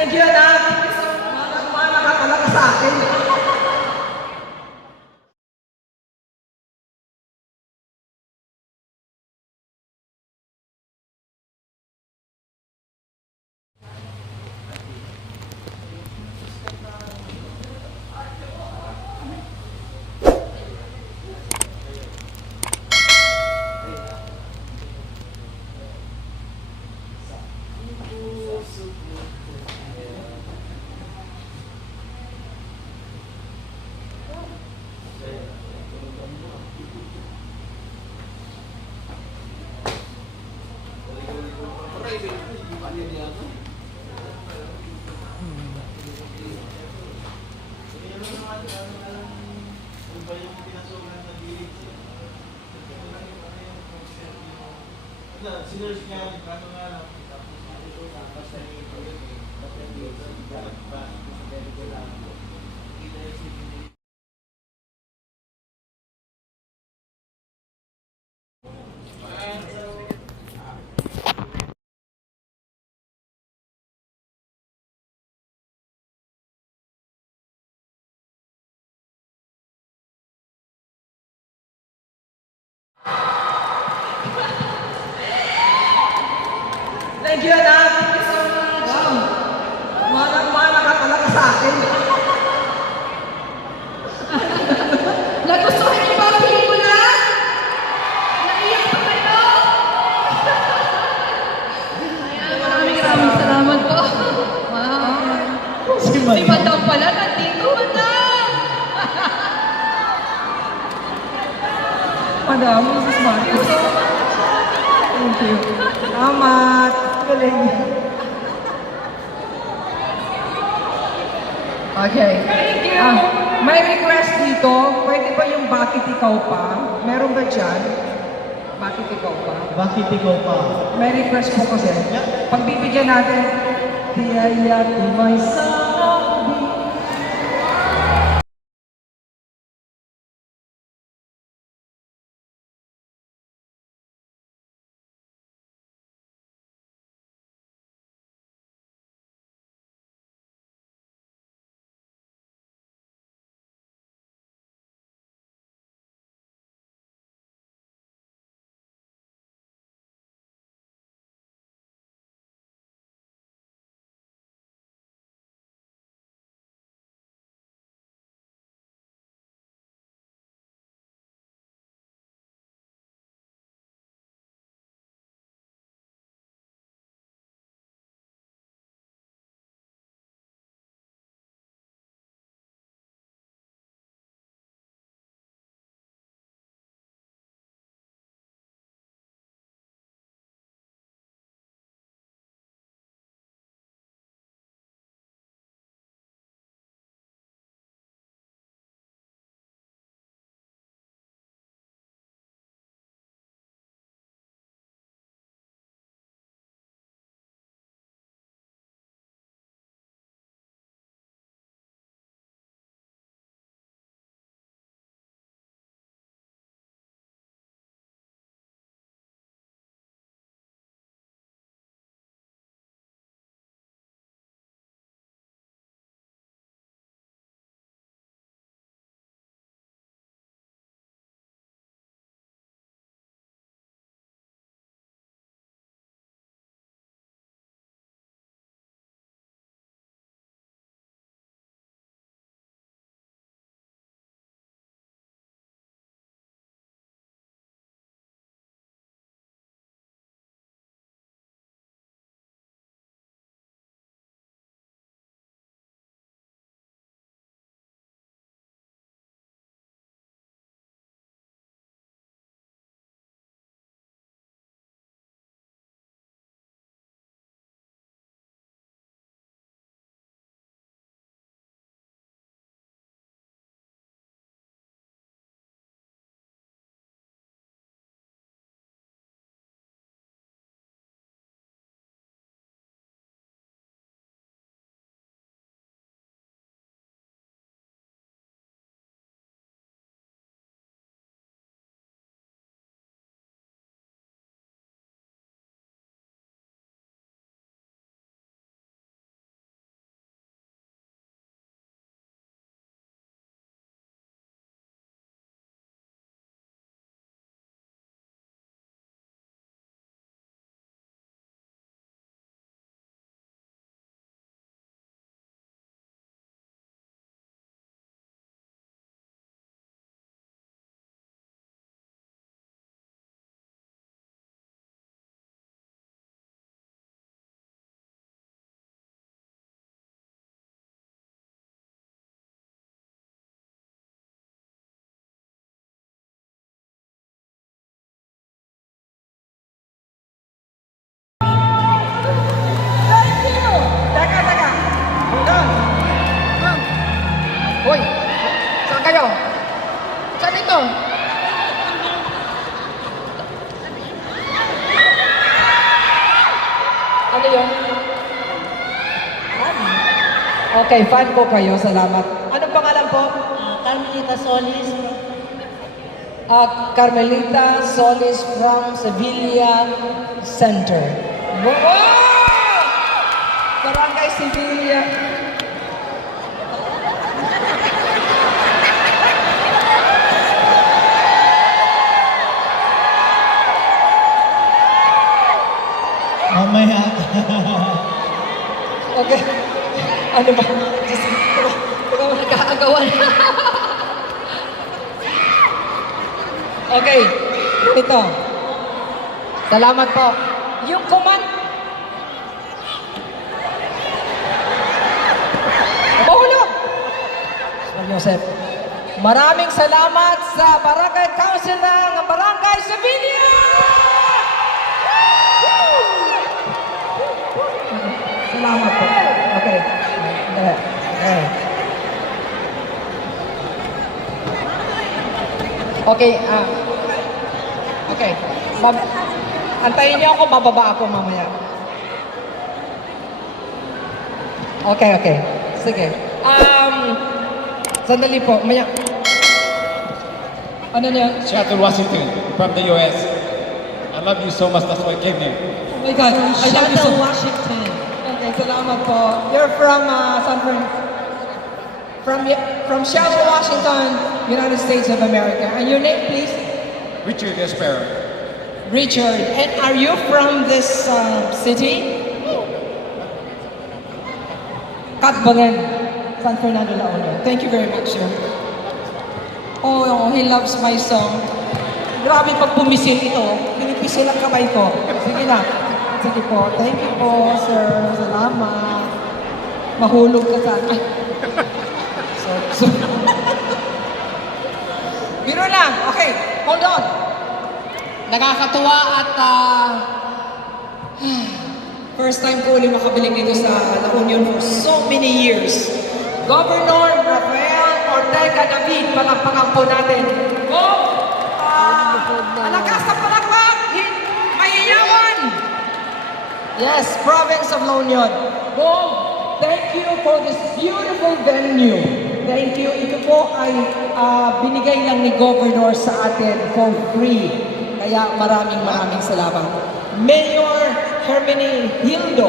Thank you, anak. Thank you so much. Nagmana ka talaga sa akin. Sinerge niya, ano nga lang, Thank you, anak. Thank you so much. Wow. Nagmana ka talaga sa akin. Nagustuhan niyo ba ang pelikula? Naiyak pa kayo? Ayan, maraming salamat po. Wow. si Si Madam pala, nandito, Madam! Madam, Mrs. Marcos. Thank you. Salamat. Galing. Okay. Thank you. May request dito. Pwede ba yung bakit ikaw pa? Meron ba dyan? Bakit ikaw pa? Bakit ikaw pa? May request po kasi. Pagbibigyan natin, tiyaya tumay sa Okay, fan ko kayo. Salamat. Anong pangalan po? Carmelita Solis. Carmelita Solis from Sevilla Center. Wow! Barangay Sevilla. Mamaya. Okay. Ano ba? Just, Nagkaagawan. okay. Ito. Salamat po. Yung command. Mahulog. Sir Joseph. Maraming salamat sa Barangay Council ng Barangay Sevilla! Salamat po. Okay. Okay. Okay, okay. Antayin niyo ako, bababa ako mamaya. Okay, okay. Sige. Sandali po. Maya. Ano niya? Seattle, Washington, from the U.S. I love you so much, that's why I came here. Oh my God. I love you so Seattle, much. Washington. Okay, salamat po. You're from San Francisco. From Seattle, Washington, United States of America. And your name, please? Richard Despero. Richard. And are you from this city? Catbagan, San Fernando, La Union. Thank you very much, sir. Oh, he loves my song. Grabe pag pumisil ito. Pinipisil ang kamay ko. Sige na. Sige po. Thank you po, sir. Salamat. Mahulog ka sa... Ay. So. Biro lang. Okay. Hold on. Nakakatuwa at first time ko ulit makabiling dito sa La Union for so many years. Governor Rafael Ortega David, palakpakan po natin. Alakas sa palakpak, mayayaman. Yes, province of La Union. Thank you for this beautiful venue. Thank you. Ito po ay binigay lang ni Governor sa atin for free. Kaya maraming salamat. Mayor Hermine Hildo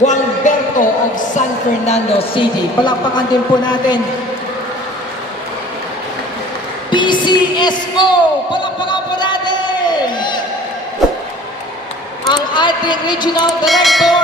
Gualberto of San Fernando City. Palakpakan din po natin. PCSO! Palakpakan po natin! Ang ating Regional Director